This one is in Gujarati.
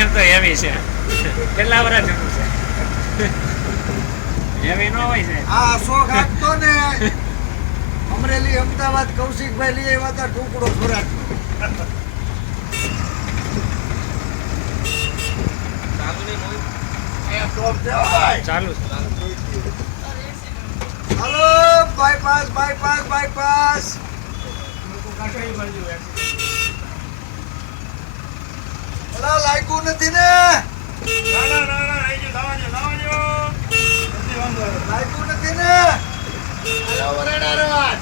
ટાયર તો હેવી છે. કેટલા વર્ષ જૂનું છે? હેવી નો હોય સાહેબ. આ શોખ આપતો ને અમરેલી અમદાવાદ કૌશિકભાઈ લઈ આવ્યા હતા ટુકડો ખોરાક ચાલુ છે. હાલો બાયપાસ બાયપાસ બાયપાસ અલા લાગ્યું નથી ને લાગ્યું નથી ને હાલો વરાડા રાજ